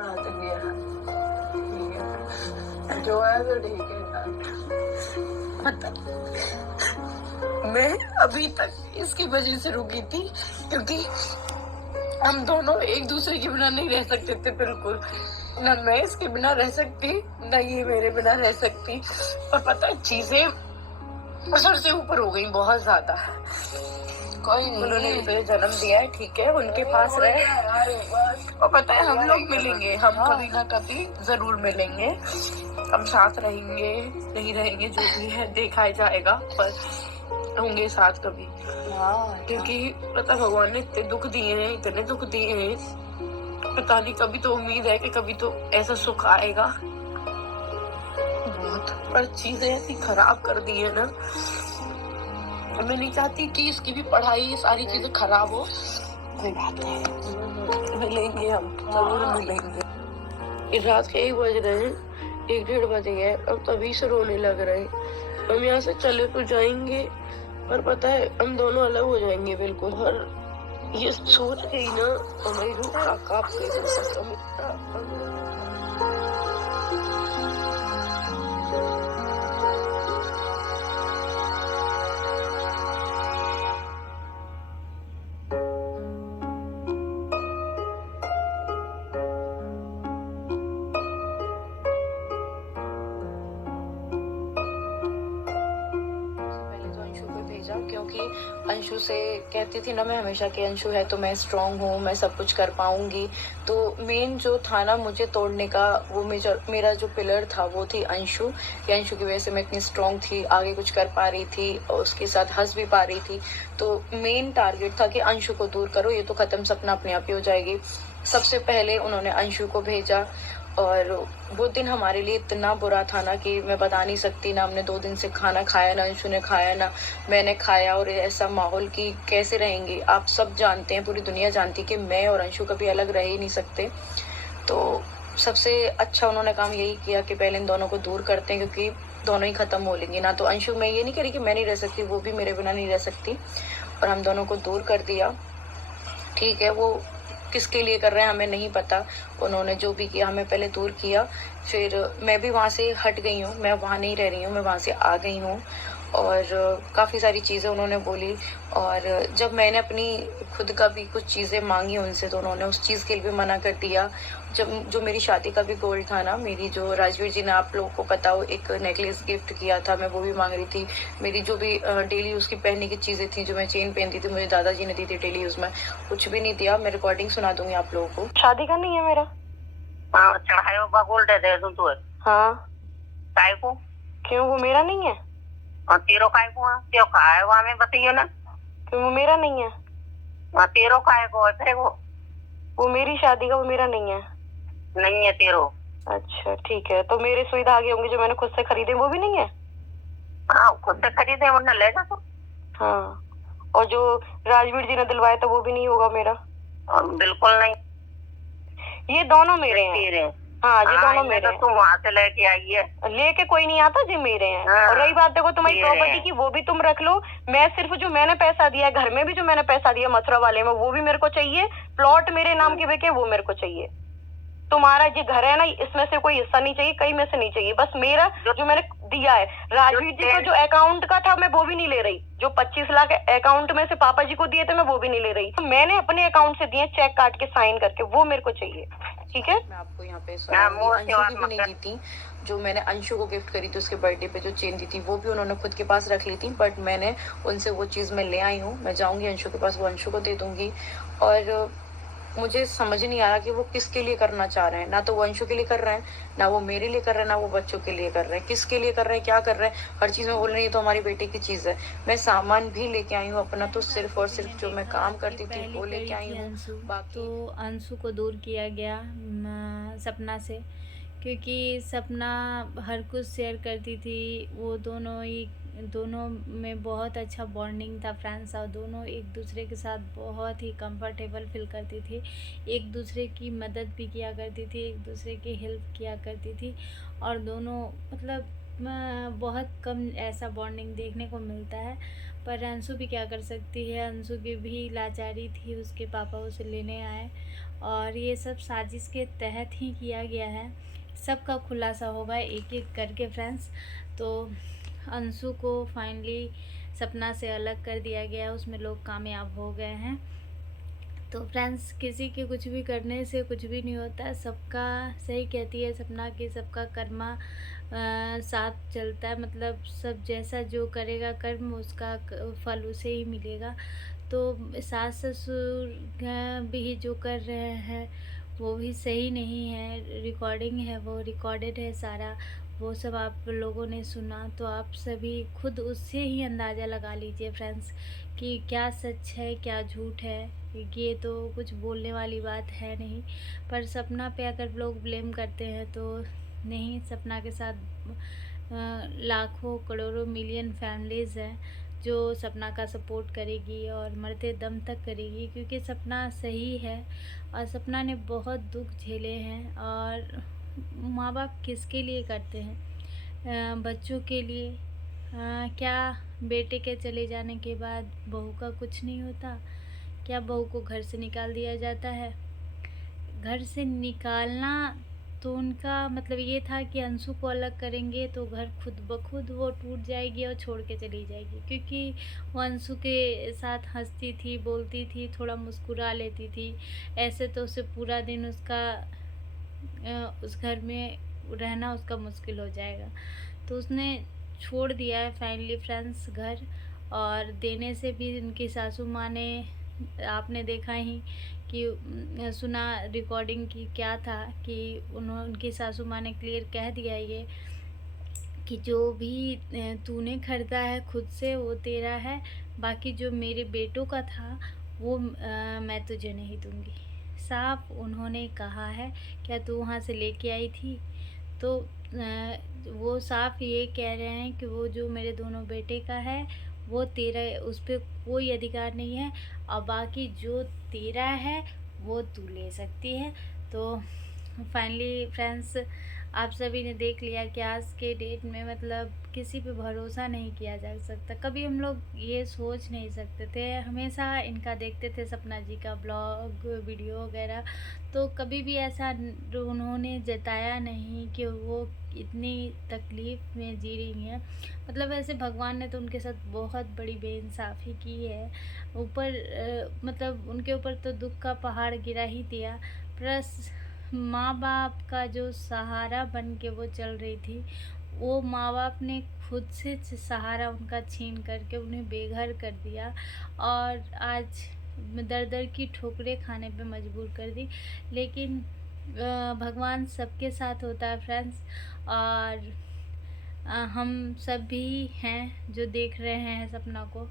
आज गया ठीक है, जो है तो ठीक है यार। पता मैं अभी तक इसकी वजह से रुकी थी क्योंकि हम दोनों एक दूसरे के बिना नहीं रह सकते थे बिल्कुल। ना मैं इसके बिना रह सकती, ना ये मेरे बिना रह सकती। और पता है चीजें असर से ऊपर हो गई बहुत ज्यादा। कोई नहीं, उन्होंने मुझे जन्म दिया है, ठीक है, उनके पास रहे। और पता है हम लोग मिलेंगे, हम कभी ना कभी जरूर मिलेंगे, हम साथ रहेंगे, नहीं रहेंगे जो भी है देखा जाएगा, पर होंगे साथ कभी। क्योंकि पता भगवान ने इतने दुख दिए हैं, इतने दुख दिए हैं, पता नहीं कभी तो उम्मीद है कि कभी तो ऐसा सुख आएगा बहुत, पर चीजें ऐसी खराब कर दी है ना। मैं नहीं चाहती कि इसकी भी पढ़ाई, ये सारी चीजें खराब हो। कोई बात नहीं, मिलेंगे, हम जरूर मिलेंगे। इस रात के 1 बज रहे हैं, 1 डेढ़ बज गए, अब तभी से रोने लग रहे हैं। हम यहाँ से चले तो जाएंगे, पर पता है हम दोनों अलग हो जाएंगे बिल्कुल। और ये सोच के ही ना हमारी रूह कांप गई। क्योंकि अंशु से कहती थी ना मैं हमेशा कि अंशु है तो मैं स्ट्रांग हूँ, मैं सब कुछ कर पाऊंगी। तो मेन जो था ना मुझे तोड़ने का, वो मेरा जो पिलर था वो थी अंशु। कि अंशु की वजह से मैं इतनी स्ट्रांग थी, आगे कुछ कर पा रही थी और उसके साथ हंस भी पा रही थी। तो मेन टारगेट था कि अंशु को दूर करो, ये तो खत्म, सपना अपने आप ही हो जाएगी। सबसे पहले उन्होंने अंशु को भेजा और वो दिन हमारे लिए इतना बुरा था ना कि मैं बता नहीं सकती। ना हमने 2 दिन से खाना खाया, ना अंशु ने खाया, ना मैंने खाया। और ऐसा माहौल कि कैसे रहेंगे, आप सब जानते हैं, पूरी दुनिया जानती है कि मैं और अंशु कभी अलग रह ही नहीं सकते। तो सबसे अच्छा उन्होंने काम यही किया कि पहले इन दोनों को दूर करते हैं, क्योंकि दोनों ही खत्म हो लेंगे ना। तो अंशु, मैं ये नहीं कह रही कि मैं नहीं रह सकती, वो भी मेरे बिना नहीं रह सकती। और हम दोनों को दूर कर दिया, ठीक है। वो किसके लिए कर रहे हैं हमें नहीं पता। उन्होंने जो भी किया हमें पहले दूर किया, फिर मैं भी वहाँ से हट गई हूँ, मैं वहाँ नहीं रह रही हूँ, मैं वहाँ से आ गई हूँ। और काफ़ी सारी चीज़ें उन्होंने बोली। और जब मैंने अपनी खुद का भी कुछ चीज़ें मांगी उनसे तो उन्होंने उस चीज़ के लिए भी मना कर दिया। जब जो मेरी शादी का भी गोल्ड था ना, मेरी जो राजवीर जी ने, आप लोगों को पता हो, एक नेकलेस गिफ्ट किया था, मैं वो भी मांग रही थी। मेरी जो भी डेली यूज़ की पहनने की चीज़ें थी, जो मैं चेन पहनती थी, मुझे दादाजी ने दी थी डेली यूज़ में, कुछ भी नहीं दिया। मैं रिकॉर्डिंग सुना दूंगी आप लोगों को। शादी का नहीं है मेरा। हाँ चढ़ायो बा गोल्ड दे दूं तू। हाँ, काय को? क्यों वो मेरा नहीं है? और तेरो काय को? त्यो काय वो हमें बताइयो ना। क्यों वो मेरा नहीं है? और तेरो काय को है तेरे को? वो मेरी शादी का, वो मेरा नहीं है। नहीं है तेरो। अच्छा ठीक है, तो मेरे सुई धागे होंगे जो मैंने खुद से खरीदे, वो भी नहीं है? हाँ खुद से खरीदे वरना ले जा तू। हाँ, और जो राजवीर जी ने दिलवाया था वो भी नहीं होगा मेरा? बिल्कुल नहीं। ये दोनों मेरे हैं। तेरे। हाँ, ये दोनों मेरे तो हैं। तुम वहां से लेके आई है। लेके कोई नहीं आता जी, मेरे हैं। हाँ, और रही बात देखो तुम्हारी मेरे प्रॉपर्टी हैं। की, वो भी तुम रख लो। मैं सिर्फ जो मैंने पैसा दिया है, घर में भी जो मैंने पैसा दिया मथुरा वाले में, वो भी मेरे को चाहिए। प्लॉट मेरे नाम के बिके, वो मेरे को चाहिए। तुम्हारा ये घर है ना, इसमें से कोई हिस्सा नहीं चाहिए, कहीं में से नहीं चाहिए, बस मेरा जो मैंने दिया है। राजवीर जी को जो अकाउंट का था मैं वो भी नहीं ले रही, जो 25 लाख अकाउंट में से पापा जी को दिए थे मैं वो भी नहीं ले रही। तो मैंने अपने अकाउंट से दिए, चेक काट के साइन करके, वो मेरे को चाहिए। ठीक है, मैं आपको यहाँ पे अंशु की भी नहीं दी थी। जो मैंने अंशु को गिफ्ट करी थी उसके बर्थडे पे, जो चेन दी थी वो भी उन्होंने खुद के पास रख ली थी, बट मैंने उनसे वो चीज़ मैं ले आई हूँ। मैं जाऊंगी अंशु के पास, वो अंशु को दे दूंगी। और मुझे समझ नहीं आ रहा कि वो किसके लिए करना चाह रहे हैं। ना तो वो अंशु के लिए कर रहे हैं, ना वो मेरे लिए कर रहे हैं, ना वो बच्चों के लिए कर रहे हैं। किसके लिए कर रहे हैं, क्या कर रहे हैं, हर चीज़ में बोल रहे हैं ये तो हमारी बेटी की चीज़ है। मैं सामान भी लेके आई हूँ अपना, तो सिर्फ और सिर्फ जो मैं काम करती थी वो लेके आई हूँ। बाकी तो अंशु को दूर किया गया सपना से, क्योंकि सपना हर कुछ शेयर करती थी। वो दोनों में बहुत अच्छा बॉन्डिंग था, फ्रेंड्स, और दोनों एक दूसरे के साथ बहुत ही कंफर्टेबल फील करती थी। एक दूसरे की मदद भी किया करती थी, एक दूसरे की हेल्प किया करती थी। और दोनों मतलब बहुत कम ऐसा बॉन्डिंग देखने को मिलता है। पर अंशु भी क्या कर सकती है, अंशु की भी लाचारी थी, उसके पापा उसे लेने आए और ये सब साजिश के तहत ही किया गया है। सबका खुलासा होगा एक एक करके फ्रेंड्स। तो अंशु को फाइनली सपना से अलग कर दिया गया, उसमें लोग कामयाब हो गए हैं। तो फ्रेंड्स, किसी के कुछ भी करने से कुछ भी नहीं होता। सबका सही कहती है सपना कि सबका कर्मा साथ चलता है, मतलब सब जैसा जो करेगा कर्म उसका फल उसे ही मिलेगा। तो सास ससुर भी जो कर रहे हैं वो भी सही नहीं है। रिकॉर्डिंग है, वो रिकॉर्डेड है सारा, वो सब आप लोगों ने सुना। तो आप सभी खुद उससे ही अंदाज़ा लगा लीजिए फ्रेंड्स कि क्या सच है क्या झूठ है। ये तो कुछ बोलने वाली बात है नहीं। पर सपना पे अगर लोग ब्लेम करते हैं तो नहीं, सपना के साथ लाखों करोड़ों मिलियन फैमिलीज़ हैं जो सपना का सपोर्ट करेगी और मरते दम तक करेगी, क्योंकि सपना सही है और सपना ने बहुत दुख झेले हैं। और माँ बाप किसके लिए करते हैं? बच्चों के लिए। क्या बेटे के चले जाने के बाद बहू का कुछ नहीं होता? क्या बहू को घर से निकाल दिया जाता है? घर से निकालना तो उनका मतलब ये था कि अंशु को अलग करेंगे तो घर खुद ब खुद वो टूट जाएगी और छोड़ के चली जाएगी, क्योंकि वो अंशु के साथ हंसती थी, बोलती थी, थोड़ा मुस्कुरा लेती थी। ऐसे तो उसे पूरा दिन उस घर में रहना उसका मुश्किल हो जाएगा। तो उसने छोड़ दिया है फाइनली फ्रेंड्स घर। और देने से भी उनकी सासू माँ ने, आपने देखा ही कि सुना रिकॉर्डिंग की क्या था कि उनकी सासू माँ ने क्लियर कह दिया ये कि जो भी तूने खरीदा है खुद से वो तेरा है, बाकी जो मेरे बेटों का था वो मैं तुझे नहीं दूंगी। साफ उन्होंने कहा है। क्या तू वहाँ से लेके आई थी? तो वो साफ ये कह रहे हैं कि वो जो मेरे दोनों बेटे का है वो तेरा, उस पर कोई अधिकार नहीं है, और बाकी जो तेरा है वो तू ले सकती है। तो फाइनली फ्रेंड्स, आप सभी ने देख लिया कि आज के डेट में मतलब किसी पे भरोसा नहीं किया जा सकता। कभी हम लोग ये सोच नहीं सकते थे, हमेशा इनका देखते थे सपना जी का ब्लॉग वीडियो वगैरह, तो कभी भी ऐसा उन्होंने जताया नहीं कि वो इतनी तकलीफ़ में जी रही हैं। मतलब ऐसे भगवान ने तो उनके साथ बहुत बड़ी बेइंसाफ़ी की है। मतलब उनके ऊपर तो दुख का पहाड़ गिरा ही दिया, प्लस माँ बाप का जो सहारा बन के वो चल रही थी, वो माँ बाप ने खुद से सहारा उनका छीन करके उन्हें बेघर कर दिया और आज दर दर की ठोकरें खाने पे मजबूर कर दी। लेकिन भगवान सबके साथ होता है फ्रेंड्स। और हम सब भी हैं जो देख रहे हैं सपना को,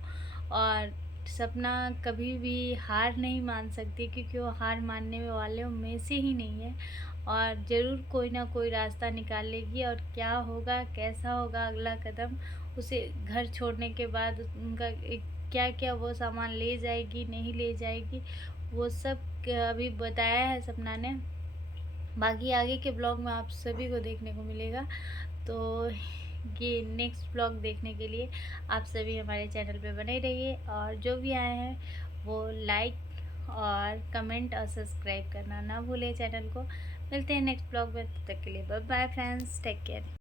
और सपना कभी भी हार नहीं मान सकती, क्योंकि वो हार मानने वालों में से ही नहीं है। और ज़रूर कोई ना कोई रास्ता निकाल लेगी, और क्या होगा कैसा होगा अगला कदम, उसे घर छोड़ने के बाद उनका क्या क्या वो सामान ले जाएगी नहीं ले जाएगी, वो सब अभी बताया है सपना ने। बाकी आगे के ब्लॉग में आप सभी को देखने को मिलेगा। तो ये नेक्स्ट ब्लॉग देखने के लिए आप सभी हमारे चैनल पे बने रहिए, और जो भी आए हैं वो लाइक और कमेंट और सब्सक्राइब करना ना भूलें चैनल को। मिलते हैं नेक्स्ट ब्लॉग में, तब तक के लिए bye bye friends, take care.